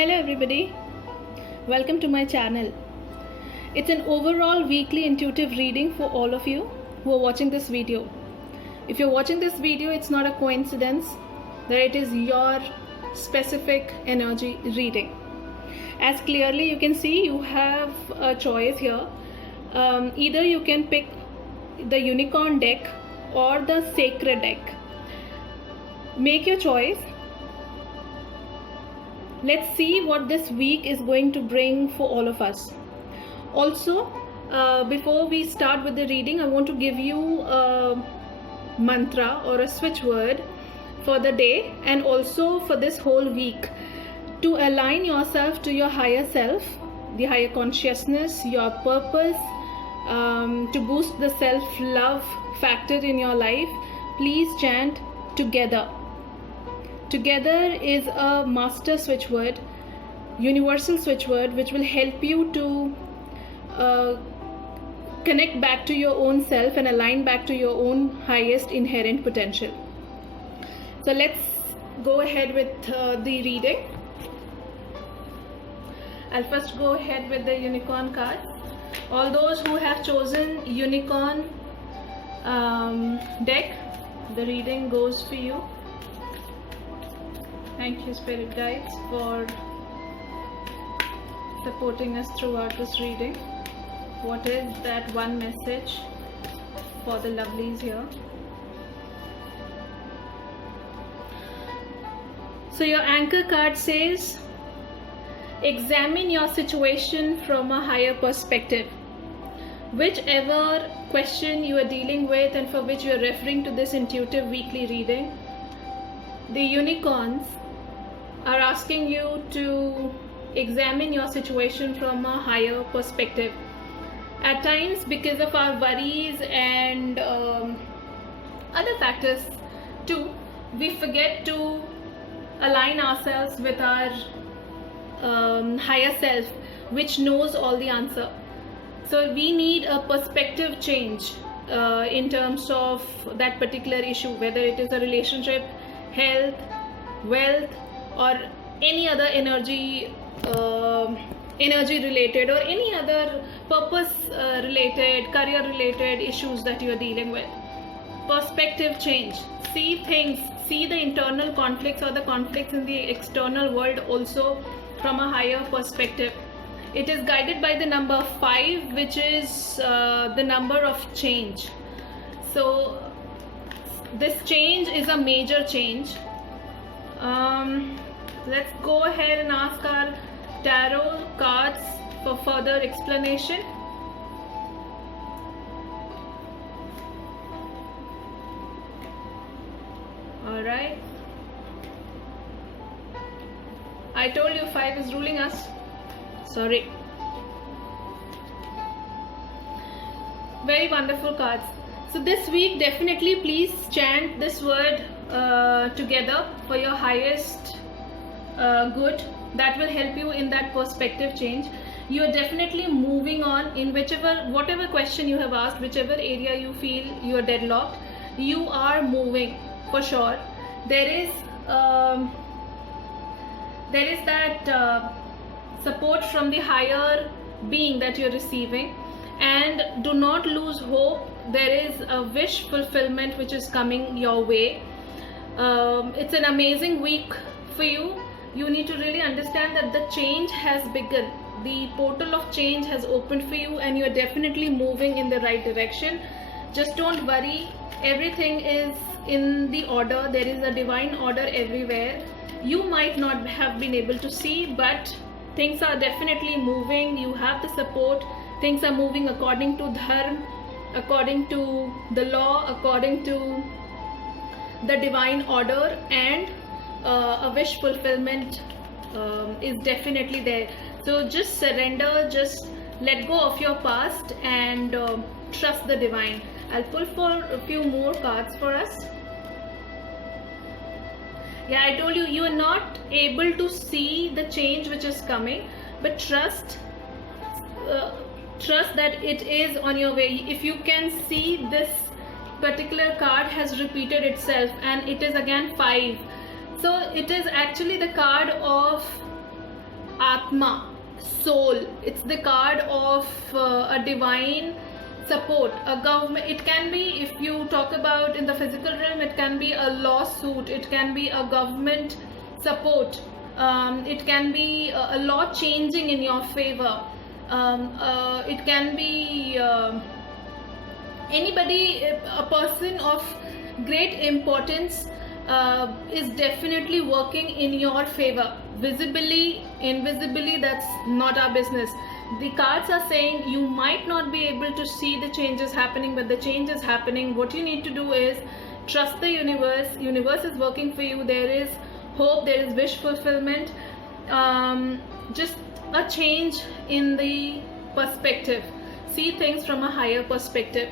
Hello everybody, welcome to my channel. It's an overall weekly intuitive reading for all of you who are watching this video. If you're watching this video, it's not a coincidence that it is your specific energy reading. As clearly you can see, you have a choice here. Either you can pick the unicorn deck or the sacred deck. Make your choice. Let's see what this week is going to bring for all of us. Also, before we start with the reading, I want to give you a mantra or a switch word for the day and also for this whole week to align yourself to your higher self, the higher consciousness, your purpose, to boost the self-love factor in your life. Please chant together. Together is a master switch word, universal switch word, which will help you to connect back to your own self and align back to your own highest inherent potential. So let's go ahead with the reading. I'll first go ahead with the unicorn card. All those who have chosen unicorn deck, the reading goes for you. Thank you, Spirit Guides, for supporting us throughout this reading. What is that one message for the lovelies here? So your anchor card says, examine your situation from a higher perspective. Whichever question you are dealing with and for which you are referring to this intuitive weekly reading, the unicorns are asking you to examine your situation from a higher perspective. At times, because of our worries and other factors too, we forget to align ourselves with our higher self, which knows all the answer. So we need a perspective change in terms of that particular issue, whether it is a relationship, health, wealth, or any other energy related or any other purpose related, career related issues that you are dealing with. Perspective change. See things, see the internal conflicts or the conflicts in the external world also from a higher perspective. It is guided by the number 5, which is the number of change. So this change is a major change. Let's go ahead and ask our tarot cards for further explanation. Alright. I told you 5 is ruling us. Sorry. Very wonderful cards. So this week, definitely please chant this word together for your highest good. That will help you in that perspective change. You are definitely moving on in whatever question you have asked, whichever area you feel you are deadlocked, you are moving for sure. There is that support from the higher being that you're receiving, and do not lose hope. There is a wish fulfillment which is coming your way. It's an amazing week for you. You need to really understand that the change has begun. The portal of change has opened for you and you are definitely moving in the right direction. Just don't worry. Everything is in the order. There is a divine order everywhere. You might not have been able to see, but things are definitely moving. You have the support. Things are moving according to dharma, according to the law, according to the divine order, and a wish fulfillment is definitely there. So just surrender, just let go of your past and trust the divine. I'll pull for a few more cards for us. Yeah, I told you, you are not able to see the change which is coming, but trust that it is on your way. If you can see, this particular card has repeated itself and it is again 5. So it is actually the card of Atma, soul. It's the card of a divine support, a government. It can be, if you talk about in the physical realm, it can be a lawsuit, it can be a government support, it can be a law changing in your favor, it can be anybody, a person of great importance is definitely working in your favor. Visibly, invisibly, that's not our business. The cards are saying you might not be able to see the changes happening, but the change is happening. What you need to do is trust the universe. Universe is working for you. There is hope, there is wish fulfillment, just a change in the perspective. See things from a higher perspective.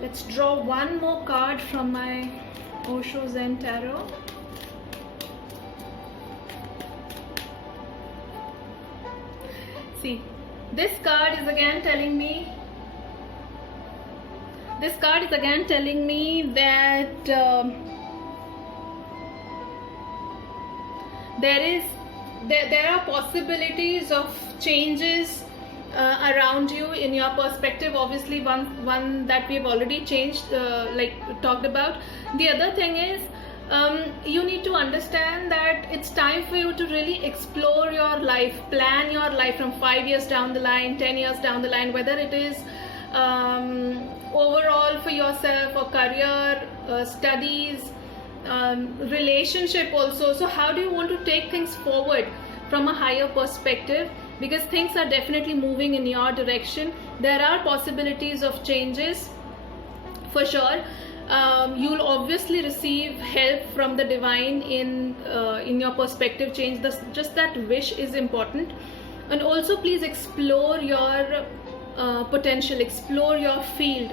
Let's draw one more card from my Osho Zen Tarot. See, this card is again telling me that there are possibilities of changes around you in your perspective. Obviously, one that we've already changed, like talked about. The other thing is, you need to understand that it's time for you to really explore your life, plan your life from 5 years down the line, 10 years down the line, whether it is overall for yourself or career, studies, relationship also. So how do you want to take things forward from a higher perspective? Because things are definitely moving in your direction. There are possibilities of changes for sure. You'll obviously receive help from the divine in your perspective change. Just that wish is important. And also please explore your potential, explore your field,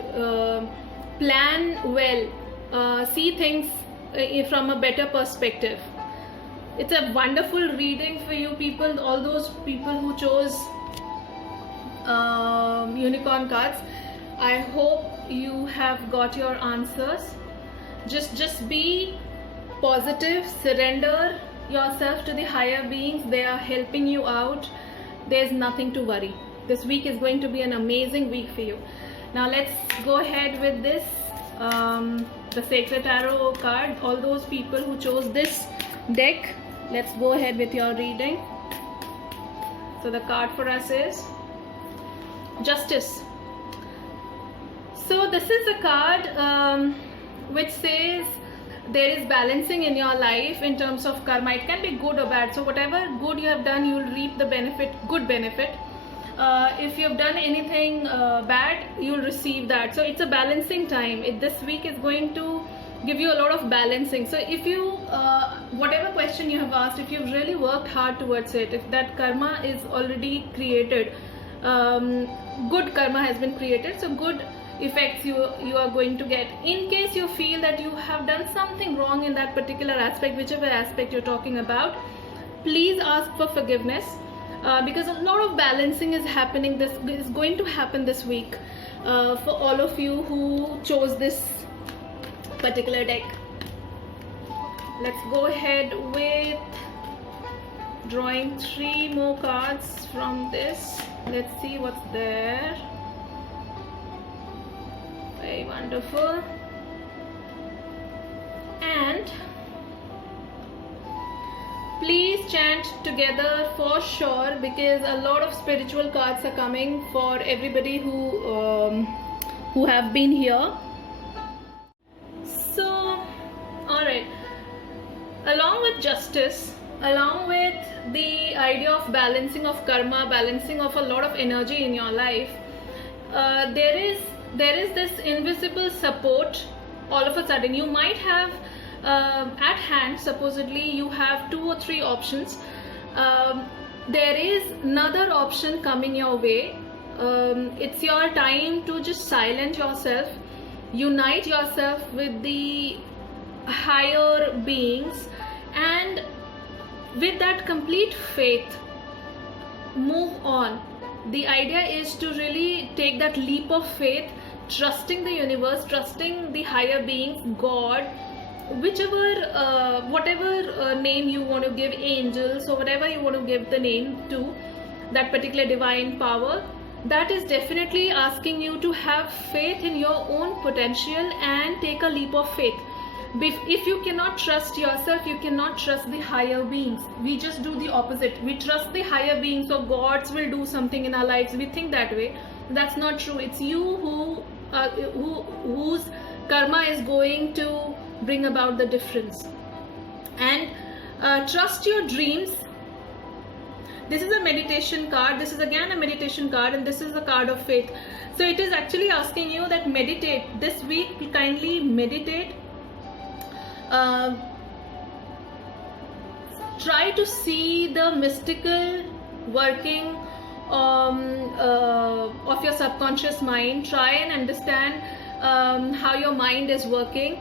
plan well, see things from a better perspective. It's a wonderful reading for you people, all those people who chose unicorn cards. I hope you have got your answers. Just be positive, surrender yourself to the higher beings. They are helping you out. There's nothing to worry. This week is going to be an amazing week for you. Now let's go ahead with this, the Sacred Tarot card. All those people who chose this deck, let's go ahead with your reading. So the card for us is Justice. So this is a card which says there is balancing in your life in terms of karma. It can be good or bad. So whatever good you have done, you will reap the benefit, good benefit. If you have done anything bad, you will receive that. So it's a balancing time. This week is going to give you a lot of balancing. So if you, whatever question you have asked, if you've really worked hard towards it, if that karma is already created, good karma has been created, so good effects you are going to get. In case you feel that you have done something wrong in that particular aspect, whichever aspect you're talking about, please ask for forgiveness, because a lot of balancing is happening. This is going to happen this week for all of you who chose this particular deck. Let's go ahead with drawing 3 more cards from this. Let's see what's there. Very wonderful. And please chant together for sure, because a lot of spiritual cards are coming for everybody who have been here. So, alright, along with justice, along with the idea of balancing of karma, balancing of a lot of energy in your life, there is this invisible support. All of a sudden you might have at hand, supposedly you have 2 or 3 options. There is another option coming your way. It's your time to just silence yourself, unite yourself with the higher beings, and with that complete faith, move on. The idea is to really take that leap of faith, trusting the universe, trusting the higher beings, God, whatever name you want to give, angels or whatever you want to give the name to that particular divine power, that is definitely asking you to have faith in your own potential and take a leap of faith. If you cannot trust yourself, you cannot trust the higher beings. We just do the opposite. We trust the higher beings, so gods will do something in our lives. We think that way. That's not true. It's you whose karma is going to bring about the difference. And trust your dreams. This is a meditation card. This is again a meditation card, and this is a card of faith. So it is actually asking you that meditate this week. Kindly meditate. Try to see the mystical working of your subconscious mind. Try and understand how your mind is working.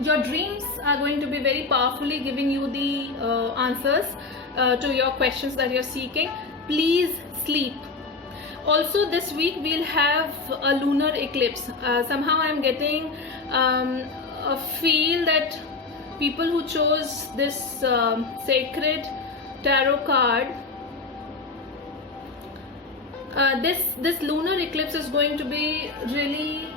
Your dreams are going to be very powerfully giving you the answers to your questions that you're seeking. Please sleep. Also this week we'll have a lunar eclipse. Somehow I'm getting a feel that people who chose this sacred tarot card, this lunar eclipse is going to be really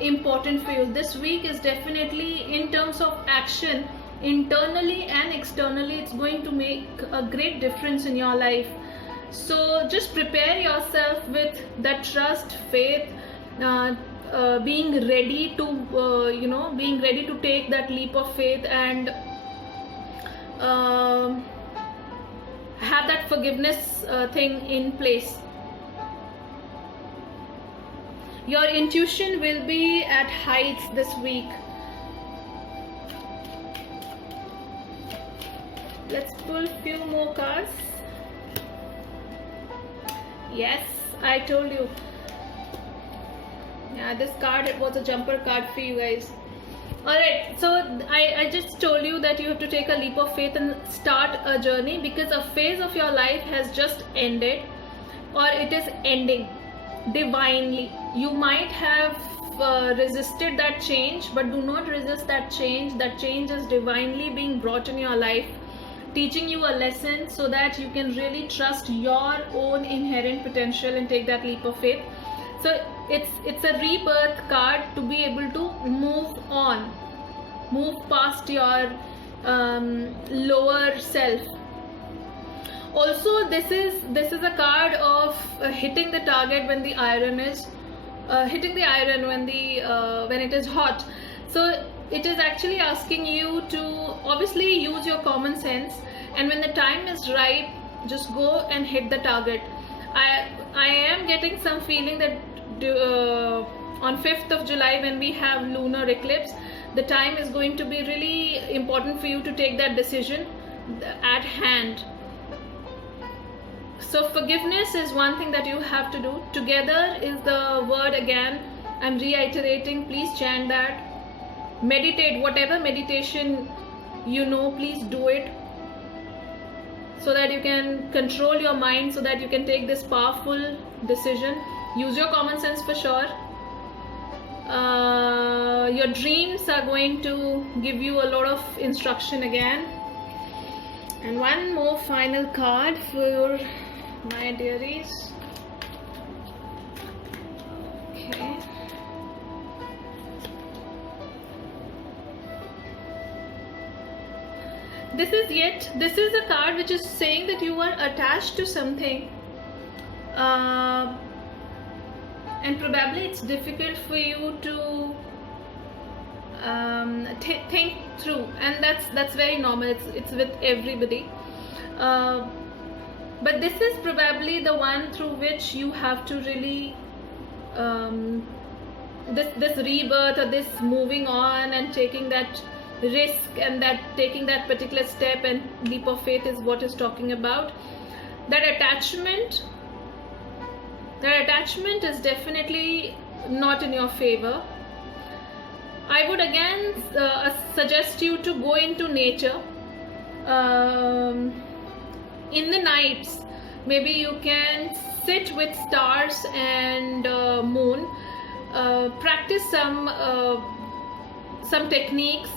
important for you. This week is definitely, in terms of action, internally and externally, it's going to make a great difference in your life. So just prepare yourself with that trust, faith, being ready to being ready to take that leap of faith, and have that forgiveness thing in place. Your intuition will be at heights this week. Let's pull a few more cards. Yes, I told you. Yeah, this card, it was a jumper card for you guys. Alright, so I just told you that you have to take a leap of faith and start a journey, because a phase of your life has just ended, or it is ending divinely. You might have resisted that change, but do not resist that change. That change is divinely being brought in your life, teaching you a lesson so that you can really trust your own inherent potential and take that leap of faith. So it's a rebirth card to be able to move on, move past your lower self. Also, this is a card of hitting the target when the iron is hitting the iron when it is hot. So it is actually asking you to obviously use your common sense, and when the time is right, just go and hit the target. I am getting some feeling that on 5th of July, when we have lunar eclipse, the time is going to be really important for you to take that decision at hand. So forgiveness is one thing that you have to do. Together is the word again. I'm reiterating, please chant that. Meditate, whatever meditation you know, please do it, so that you can control your mind, so that you can take this powerful decision. Use your common sense for sure. Your dreams are going to give you a lot of instruction again. And one more final card for my dearies. Okay. This is a card which is saying that you are attached to something, and probably it's difficult for you to think through, and that's very normal. It's with everybody, but this is probably the one through which you have to really this rebirth, or this moving on and taking that risk, and that taking that particular step and leap of faith is what is talking about. That attachment is definitely not in your favor. I would again suggest you to go into nature. In the nights, maybe you can sit with stars and moon. Practice some some techniques,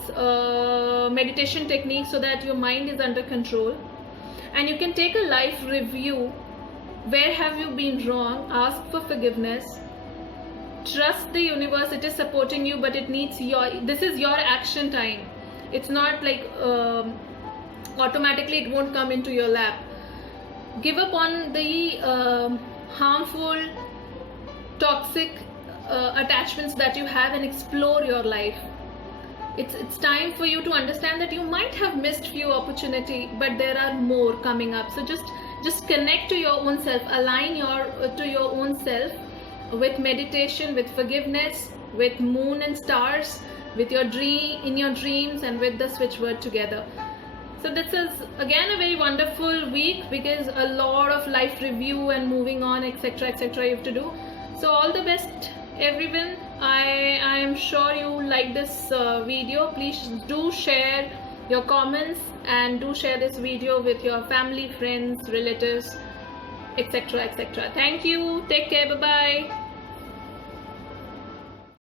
meditation techniques, so that your mind is under control. And you can take a life review. Where have you been wrong? Ask for forgiveness. Trust the universe, it is supporting you, but it needs this is your action time. It's not like automatically it won't come into your lap. Give up on the harmful, toxic attachments that you have and explore your life. It's time for you to understand that you might have missed few opportunity, but there are more coming up. So just connect to your own self, align to your own self with meditation, with forgiveness, with moon and stars, with your dreams, and with the switch word together. So this is again a very wonderful week, because a lot of life review and moving on, etc., you have to do. So all the best, everyone. I am sure you like this video. Please do share your comments, and do share this video with your family, friends, relatives, etc. Thank you. Take care. Bye bye.